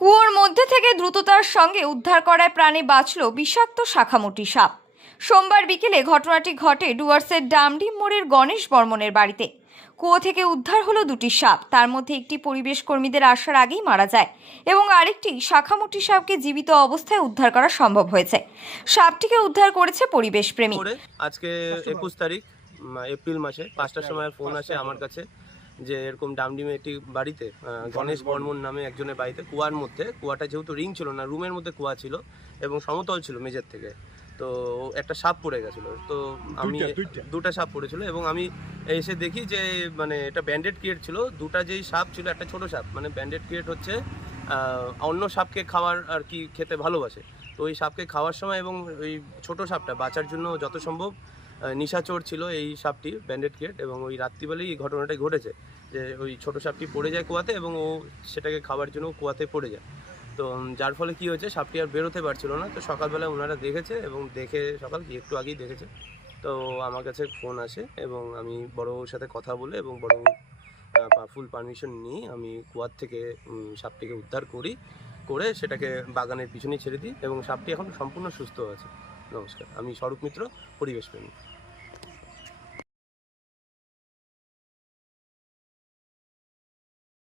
কুয়োর মধ্যে থেকে দ্রুততার সঙ্গে উদ্ধার করায় প্রাণে বাঁচল বিষাক্ত শাখামুটি সাপ। সোমবার বিকেলে ঘটনাটি ঘটে ডুয়ার্সের ডামডি মোড়ের গণেশ বর্মনের বাড়িতে। কুয়ো থেকে উদ্ধার হলো দুটি সাপ। তার মধ্যে একটি পরিবেশ কর্মীদের আসার আগেই মারা যায় এবং আরেকটি শাখামুটি সাপকে জীবিত অবস্থায় উদ্ধার করা সম্ভব হয়েছে। সাপটিকে উদ্ধার করেছে পরিবেশ প্রেমী আজকে একুশ তারিখ এপ্রিল মাসে পাঁচটার সময় ফোন আসে আমার কাছে। যে এরকম ডামডিমে একটি বাড়িতে গণেশ বর্মন নামে একজনের বাড়িতে কুয়ার মধ্যে কুয়াটা যেহেতু রিং ছিল না রুমের মধ্যে কুয়া ছিল এবং সমতল ছিল মেঝের থেকে তো একটা সাপ পড়ে গেছিল তো আমি। দুটা সাপ পড়েছিল এবং আমি এসে দেখি যে মানে এটা ব্যান্ডেড ক্রিয়েট ছিল দুটা যেই সাপ ছিল একটা ছোট সাপ মানে ব্যান্ডেড ক্রিয়েট হচ্ছে অন্য সাপকে খাওয়ার আর কি খেতে ভালোবাসে তো ওই সাপকে খাওয়ার সময় এবং ওই ছোট সাপটা বাঁচার জন্য যত সম্ভব নিশাচর ছিল এই সাপটি ব্যান্ডেড ক্রিয়েট এবং ওই রাত্রিবেলায় এই ঘটনাটা ঘটেছে যে ওই ছোট সাপটি পড়ে যায় কুয়াতে এবং ও সেটাকে খাবার জন্য কুয়াতে পড়ে যায়। তো যার ফলে কি হয়েছে, সাপটি আর বেরোতে পারছিল না। তো সকালবেলা ওনারা দেখেছে এবং দেখে সকাল কি একটু আগেই দেখেছে। তো আমার কাছে ফোন আসে এবং আমি বড়োর সাথে কথা বলে এবং বড় ফুল পারমিশন নিয়ে আমি কুয়ার থেকে সাপটিকে উদ্ধার করি, করে সেটাকে বাগানের পিছনে ছেড়ে দিই এবং সাপটি এখন সম্পূর্ণ সুস্থ আছে। নমস্কার। আমি স্বরূপ মিত্র পরিবেশ প্রেমী।